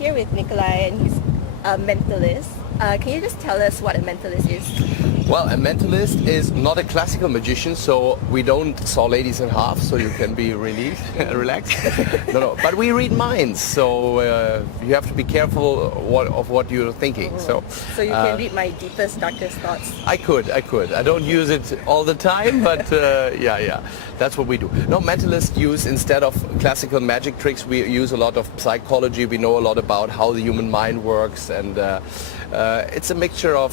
here with Nicolai, and he's a mentalist. Can you just tell us what a mentalist is? Well, a mentalist is not a classical magician, so we don't saw ladies in half, so you can be relieved, relaxed. No, but we read minds, so you have to be careful of what you're thinking. So you can read my deepest, darkest thoughts. I could. I don't use it all the time, but yeah, that's what we do. No, mentalists use, instead of classical magic tricks, we use a lot of psychology. We know a lot about how the human mind works, and it's a mixture of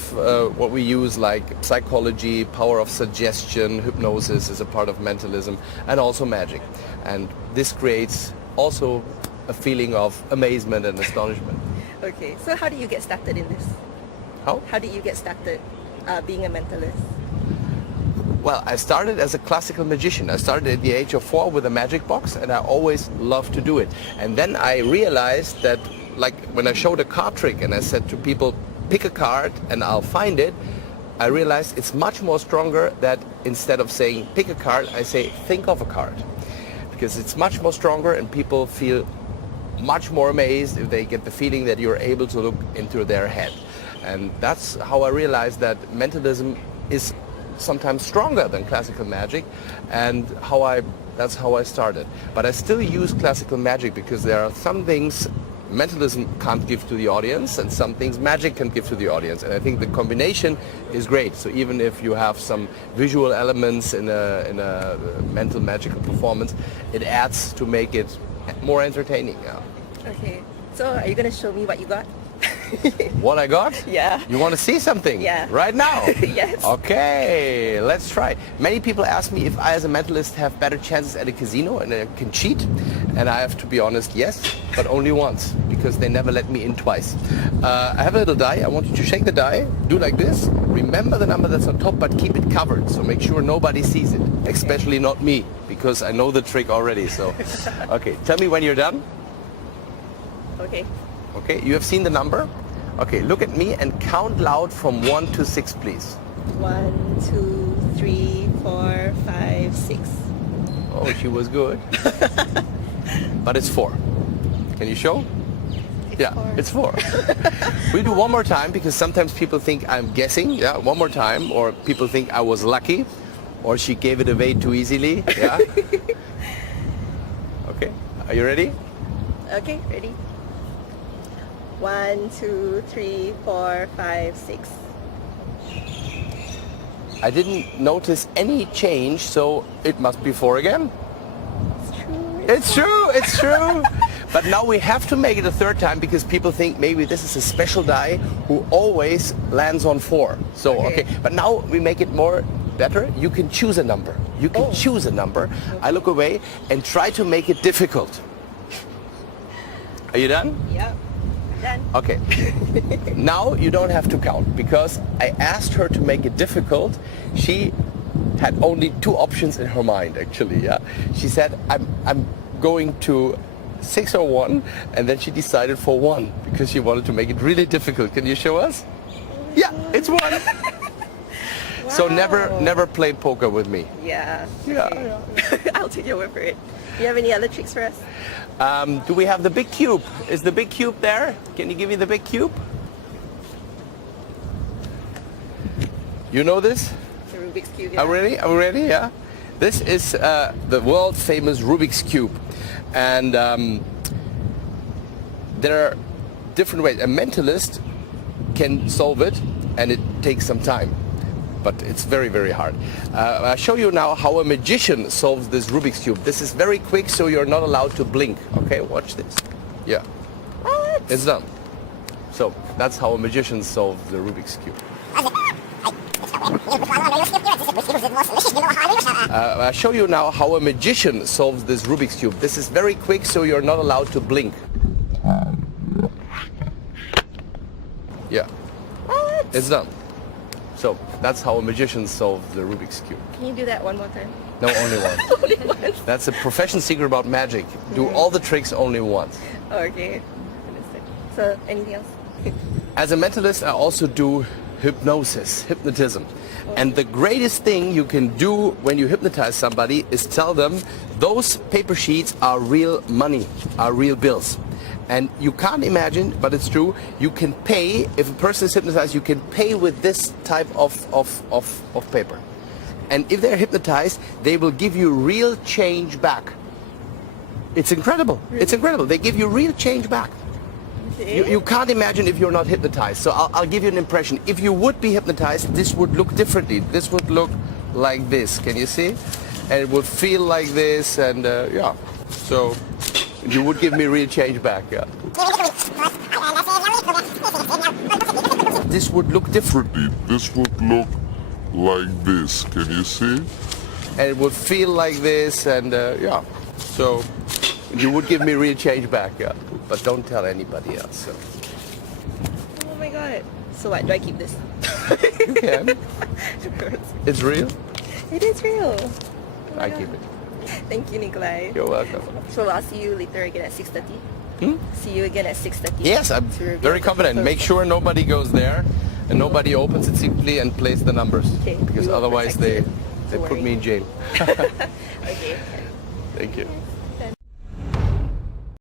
what we use, like psychology, power of suggestion, hypnosis is a part of mentalism, and also magic. And this creates also a feeling of amazement and astonishment. Okay, so how do you get started in this? How did you get started being a mentalist? Well, I started as a classical magician. I started at the age of 4 with a magic box, and I always loved to do it. And then I realized that, like when I showed a card trick and I said to people, pick a card and I'll find it, I realized it's much more stronger that instead of saying pick a card, I say think of a card. Because it's much more stronger and people feel much more amazed if they get the feeling that you're able to look into their head. And that's how I realized that mentalism is sometimes stronger than classical magic, and that's how I started. But I still use classical magic because there are some things mentalism can't give to the audience and some things magic can give to the audience, and I think the combination is great. So even if you have some visual elements in a mental magical performance, it adds to make it more entertaining. Yeah. Okay, so are you going to show me what you got? What I got? Yeah. You want to see something? Yeah. Right now? Yes. Okay, let's try. Many people ask me if I as a mentalist have better chances at a casino and I can cheat. And I have to be honest, yes, but only once, because they never let me in twice. I have a little die. I want you to shake the die, do like this. Remember the number that's on top, but keep it covered. So make sure nobody sees it, especially not me, because I know the trick already. So, okay, tell me when you're done. Okay. Okay, you have seen the number? Okay, look at me and count loud from 1 to 6, please. 1, 2, 3, 4, 5, 6. Oh, she was good. But it's 4. Can you show? It's 4. We'll do one more time, because sometimes people think I'm guessing. Yeah, one more time. Or people think I was lucky, or she gave it away too easily. Yeah. Okay, are you ready? Okay, ready. 1, 2, 3, 4, 5, 6. I didn't notice any change, so it must be 4 again. It's true. It's true. But now we have to make it a third time, because people think maybe this is a special die who always lands on 4. So, okay. But now we make it more better. You can choose a number. You can choose a number. Okay. I look away and try to make it difficult. Are you done? Yeah. Done. Okay. Now you don't have to count, because I asked her to make it difficult. She had only 2 options in her mind, actually. Yeah. She said, I'm going to 6 or 1, and then she decided for 1 because she wanted to make it really difficult. Can you show us? Yeah, it's 1. Wow. So never play poker with me. Yeah. Yeah. Okay. I'll take your word for it. Do you have any other tricks for us? Do we have the big cube? Is the big cube there? Can you give me the big cube? You know this? The Rubik's Cube. Yeah. Are we ready? Yeah. This is the world famous Rubik's Cube. And there are different ways. A mentalist can solve it, and it takes some time. But it's very, very hard. I'll show you now how a magician solves this Rubik's Cube. This is very quick, so you're not allowed to blink. Okay, watch this. Yeah. What? It's done. So that's how a magician solves the Rubik's Cube. I'll show you now how a magician solves this Rubik's Cube. This is very quick, so you're not allowed to blink. Yeah. What? It's done. So that's how a magician solves the Rubik's Cube. Can you do that one more time? No, only once. Only once. That's a profession secret about magic. Do all the tricks only once. Okay. Understood. So, anything else? As a mentalist, I also do hypnotism. And the greatest thing you can do when you hypnotize somebody is tell them those paper sheets are real money, are real bills. And you can't imagine, but it's true, you can pay, if a person is hypnotized, you can pay with this type of paper. And if they're hypnotized, they will give you real change back. It's incredible. Really? It's incredible. They give you real change back. You can't imagine if you're not hypnotized. So I'll give you an impression. If you would be hypnotized, this would look differently. This would look like this. Can you see? And it would feel like this, and yeah. So you would give me real change back, yeah. This would look differently. This would look like this. Can you see? And it would feel like this, and yeah. So you would give me real change back, yeah. But don't tell anybody else. So. Oh my god. So what, do I keep this? You can. It's real? It is real. Oh I God. keep it. Thank you, Nicolai. You're welcome. So I'll see you later again at 6:30. See you again at 6:30. Yes, I'm very confident. Make sure nobody goes there and nobody opens it secretly and plays the numbers. Okay, because we will otherwise protect they you. put me in jail. Okay. Thank you.